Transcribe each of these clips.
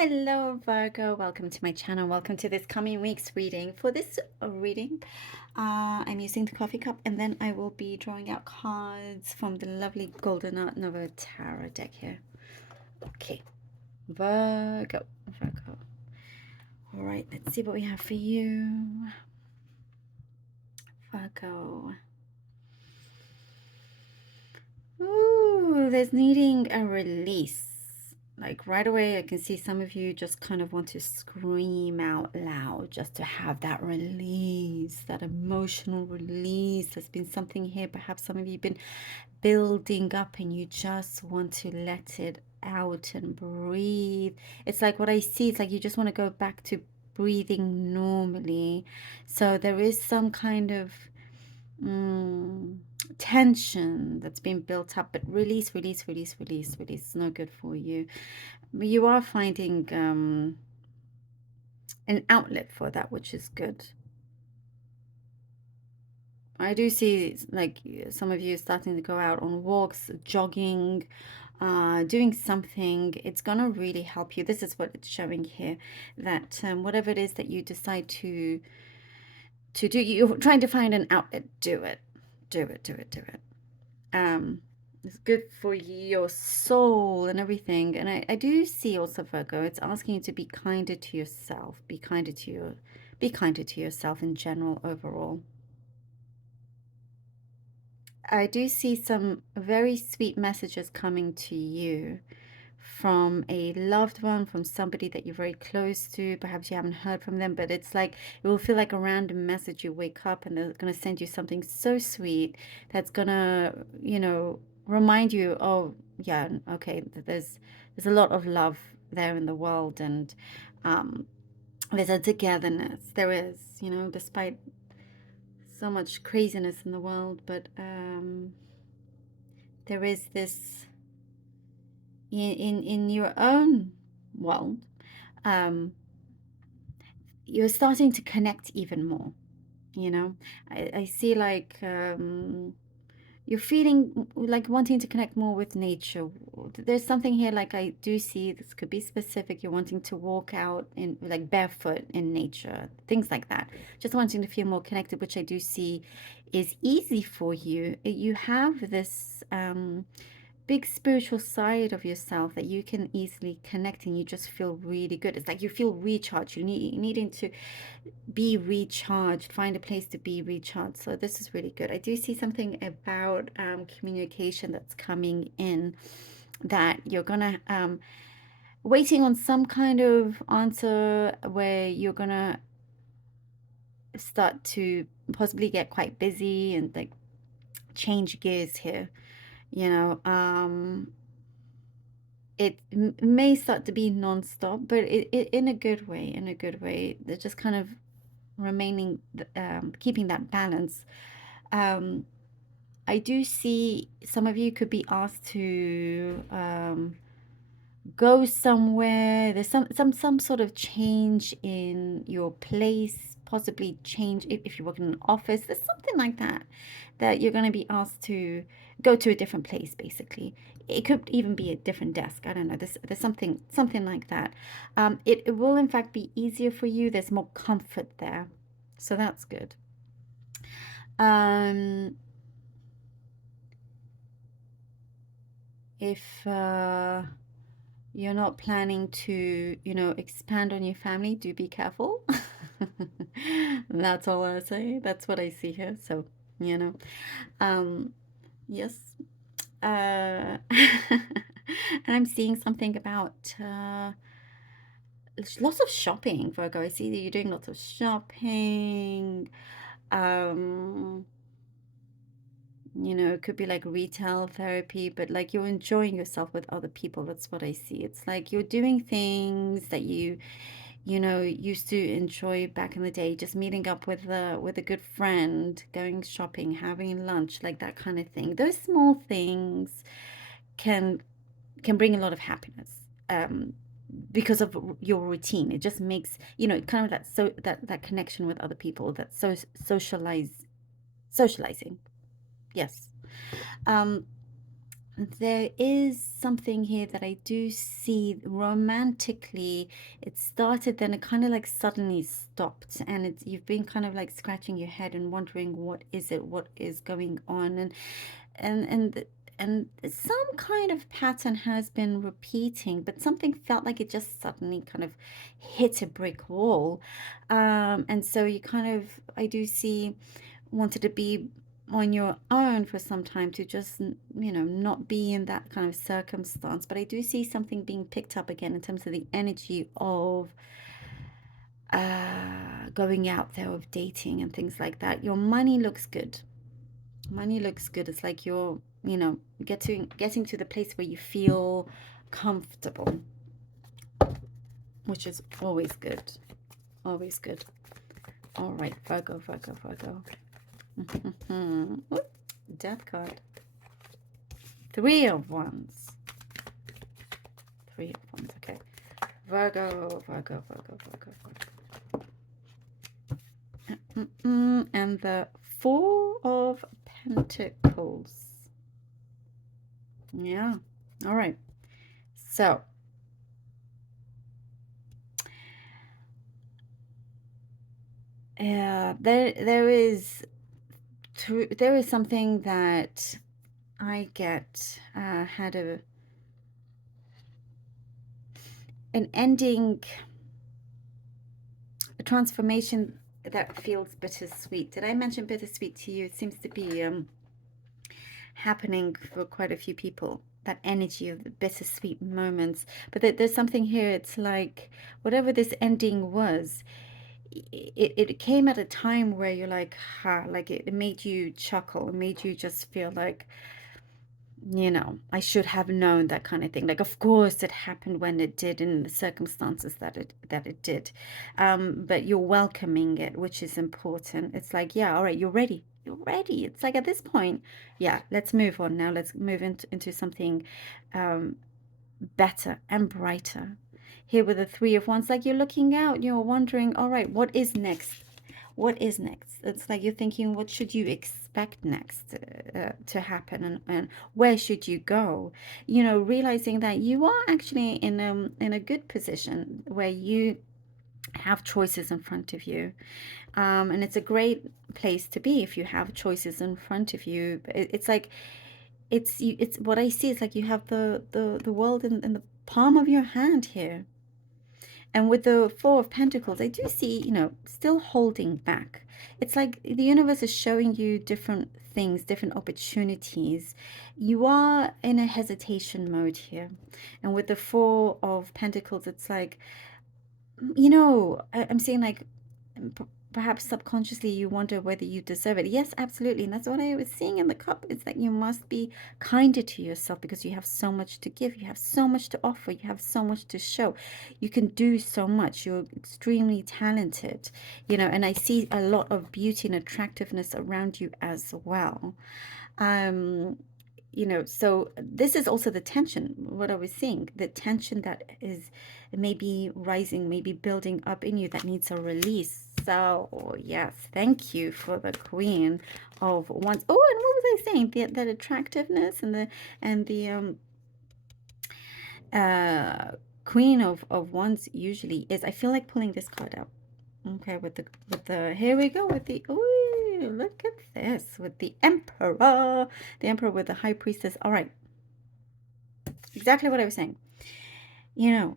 Hello, Virgo. Welcome to my channel. Welcome to this coming week's reading. For this reading, I'm using the coffee cup, and then I will be drawing out cards from the lovely Golden Art Nova Tarot deck here. Okay, Virgo. All right, let's see what we have for you, Virgo. Ooh, there's needing a release. Like right away, I can see some of you just kind of want to scream out loud just to have that release, that emotional release. There's been something here. Perhaps some of you have been building up and you just want to let it out and breathe. It's like what I see. It's like you just want to go back to breathing normally. So there is some kind of tension that's been built up, but release. It's no good for you. You are finding an outlet for that, which is good. I do see like some of you starting to go out on walks, jogging, doing something. It's gonna really help you. This is what it's showing here, that whatever it is that you decide to do, you're trying to find an outlet. Do it. It's good for your soul and everything. And I do see also, Virgo, it's asking you to be kinder to yourself, be kinder to yourself in general overall. I do see some very sweet messages coming to you from a loved one, from somebody that you're very close to. Perhaps you haven't heard from them, but it's like it will feel like a random message. You wake up and they're going to send you something so sweet that's going to, remind you, oh, yeah, okay, there's a lot of love there in the world, and there's a togetherness. There is, despite so much craziness in the world, but there is this in your own world. You're starting to connect even more. I see like you're feeling like wanting to connect more with nature. There's something here, like I do see, this could be specific, you're wanting to walk out in like barefoot in nature, things like that, just wanting to feel more connected, which I do see is easy for you. You have this big spiritual side of yourself that you can easily connect, and you just feel really good. It's like you feel recharged. Needing to be recharged, find a place to be recharged. So this is really good. I do see something about communication that's coming in, that you're gonna waiting on some kind of answer, where you're gonna start to possibly get quite busy and like change gears here. It may start to be non-stop, but it in a good way, They're just kind of remaining, keeping that balance. I do see some of you could be asked to go somewhere. There's some sort of change in your place, possibly change if you work in an office. There's something like that you're going to be asked to go to a different place, basically. It could even be a different desk. I don't know. There's something like that. It will in fact be easier for you. There's more comfort there, so that's good. If you're not planning to, expand on your family, do be careful. That's all I say. That's what I see here. So, yes. And I'm seeing something about lots of shopping, Virgo. I see that you're doing lots of shopping. It could be like retail therapy, but like you're enjoying yourself with other people. That's what I see. It's like you're doing things that you used to enjoy back in the day, just meeting up with a good friend, going shopping, having lunch, like that kind of thing. Those small things can bring a lot of happiness, because of your routine. It just makes, kind of that connection with other people, that socializing. Yes. there is something here that I do see romantically. It started, then it kind of like suddenly stopped, and it's you've been kind of like scratching your head and wondering what is it, what is going on, and and some kind of pattern has been repeating, but something felt like it just suddenly kind of hit a brick wall. And so you kind of, I do see, wanted to be on your own for some time to just, you know, not be in that kind of circumstance. But I do see something being picked up again in terms of the energy of going out there, of dating and things like that. Your money looks good. Money looks good. It's like you're, you know, getting to the place where you feel comfortable, which is always good. Always good. All right, Virgo, Virgo, Virgo. Oop, Death card. 3 of Wands. 3 of Wands. Okay. Virgo, Virgo, Virgo, Virgo, Virgo. And the 4 of Pentacles. Yeah. All right. So, there is something that I get had an ending, a transformation that feels bittersweet. Did I mention bittersweet to you? It seems to be happening for quite a few people, that energy of the bittersweet moments. But there's something here, it's like whatever this ending was, it came at a time where you're like, ha, like it made you chuckle, it made you just feel like, you know, I should have known, that kind of thing. Like, of course it happened when it did, in the circumstances that it did. But you're welcoming it, which is important. It's like, yeah, all right, you're ready. You're ready. It's like at this point, yeah, let's move on now. Let's move into something better and brighter. Here with the 3 of Wands, like you're looking out, you're wondering, all right, what is next? What is next? It's like you're thinking, what should you expect next to happen, and where should you go? You know, realizing that you are actually in a good position where you have choices in front of you. And it's a great place to be if you have choices in front of you. It's like, it's what I see. It's like you have the world in the palm of your hand here. And with the 4 of Pentacles, I do see, you know, still holding back. It's like the universe is showing you different things, different opportunities. You are in a hesitation mode here. And with the 4 of Pentacles, it's like, you know, I'm seeing like perhaps subconsciously you wonder whether you deserve it. Yes, absolutely. And that's what I was seeing in the cup. It's like you must be kinder to yourself because you have so much to give. You have so much to offer. You have so much to show. You can do so much. You're extremely talented, you know, and I see a lot of beauty and attractiveness around you as well. You know, so this is also the tension, what I was saying, the tension that is maybe rising, maybe building up in you, that needs a release. So yes, thank you for the Queen of Wands. Oh, and what was I saying? That attractiveness and the Queen of Wands usually is, I feel like pulling this card out. Okay, with the here we go with the, oh, look at this, with the Emperor with the High Priestess. All right, exactly what I was saying. You know,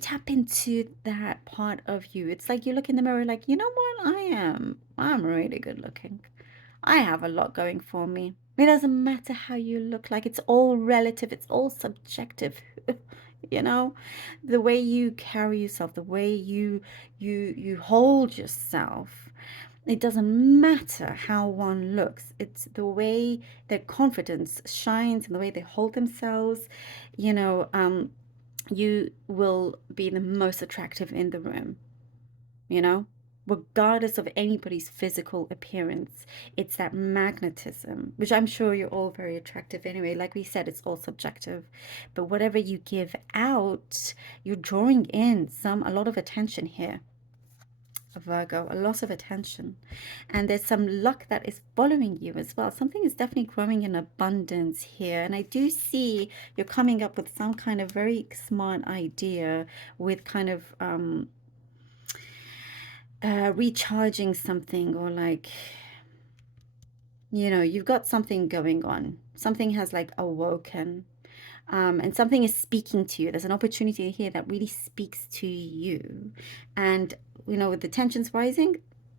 tap into that part of you. It's like you look in the mirror like, you know what, I'm really good looking. I have a lot going for me. It doesn't matter how you look like. It's all relative. It's all subjective. You know, the way you carry yourself, the way you hold yourself. It doesn't matter how one looks. It's the way their confidence shines and the way they hold themselves. You know, you will be the most attractive in the room, you know, regardless of anybody's physical appearance. It's that magnetism, which I'm sure you're all very attractive anyway. Like we said, it's all subjective, but whatever you give out, you're drawing in a lot of attention here. Virgo, a lot of attention. And there's some luck that is following you as well. Something is definitely growing in abundance here. And I do see you're coming up with some kind of very smart idea with kind of recharging something, or like, you know, you've got something going on. Something has like awoken. And something is speaking to you. There's an opportunity here that really speaks to you. And, you know, with the tensions rising,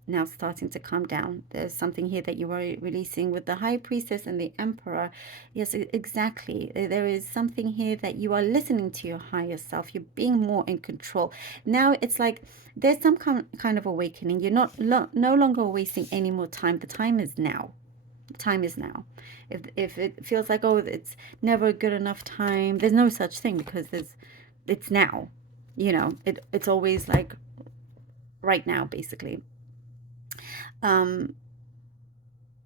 now starting to calm down. There's something here that you are releasing with the High Priestess and the Emperor. Yes, exactly. There is something here that you are listening to your higher self. You're being more in control. Now it's like there's some kind of awakening. You're no longer wasting any more time. The time is now. Time is now. If it feels like, oh, it's never a good enough time, there's no such thing, because it's now. You know, it's always like right now, basically.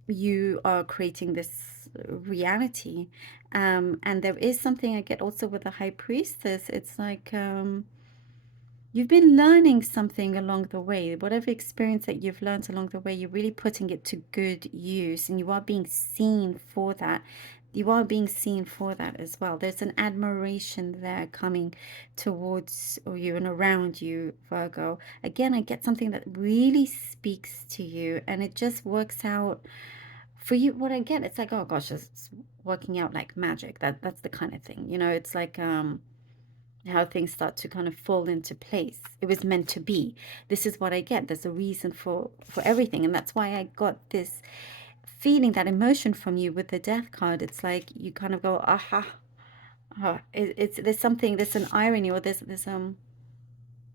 You are creating this reality, and there is something I get also with the High Priestess. It's like you've been learning something along the way. Whatever experience that you've learned along the way, you're really putting it to good use, and you are being seen for that. You are being seen for that as well. There's an admiration there coming towards you and around you, Virgo. Again, I get something that really speaks to you, and it just works out for you. What I get, it's like, oh gosh, it's working out like magic. That's the kind of thing, you know. It's like how things start to kind of fall into place. It was meant to be. This is what I get. There's a reason for everything, and that's why I got this feeling, that emotion from you with the Death card. It's like you kind of go, aha. It's there's something, there's an irony, or there's I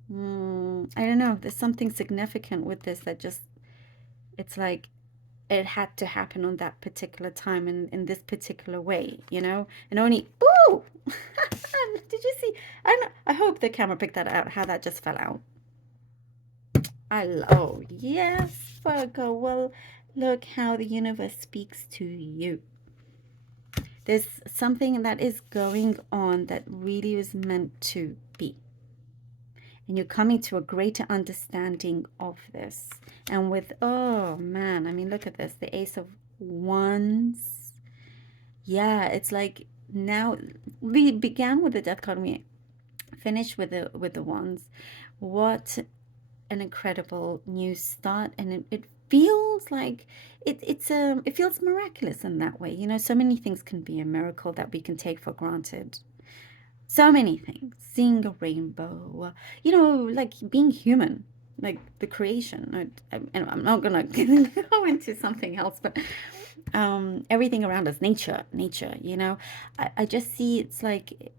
don't know, there's something significant with this that just, it's like it had to happen on that particular time and in this particular way, you know? And only, ooh! Did you see? I hope the camera picked that out, how that just fell out. Oh, yes, Virgo. Well, look how the universe speaks to you. There's something that is going on that really is meant to be. And you're coming to a greater understanding of this. And with, oh man, I mean, look at this, the Ace of Wands. Yeah, it's like now we began with the Death card, we finished with the Wands. What an incredible new start, and it feels like it feels miraculous in that way. You know, so many things can be a miracle that we can take for granted. So many things. Seeing a rainbow, you know, like being human, like the creation. And I'm not gonna go into something else, but everything around us, nature, you know, I just see it's like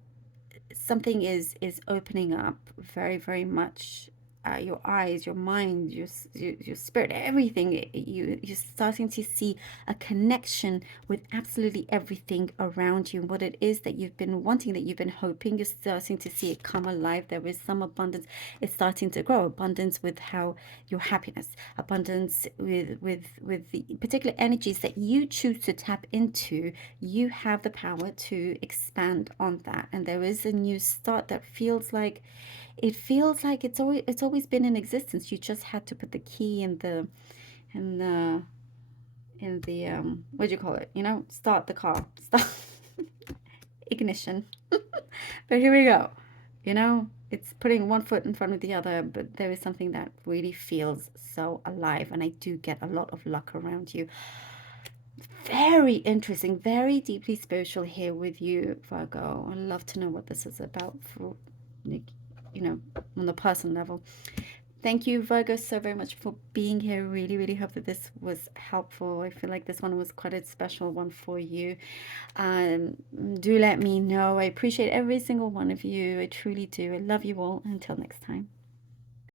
something is opening up very, very much. Your eyes, your mind, your spirit, everything. You're starting to see a connection with absolutely everything around you, and what it is that you've been wanting, that you've been hoping. You're starting to see it come alive. There is some abundance. It's starting to grow. Abundance with how your happiness, abundance with the particular energies that you choose to tap into. You have the power to expand on that, and there is a new start that feels like, it feels like it's always been in existence. You just had to put the key in the in the what do you call it, you know, start the car, start ignition. But here we go, you know, it's putting one foot in front of the other, but there is something that really feels so alive, and I do get a lot of luck around you. Very interesting, very deeply spiritual here with you, Virgo. I'd love to know what this is about for, you know, on the personal level. Thank you, Virgo, so very much for being here. Really, really hope that this was helpful. I feel like this one was quite a special one for you. Do let me know. I appreciate every single one of you. I truly do. I love you all. Until next time.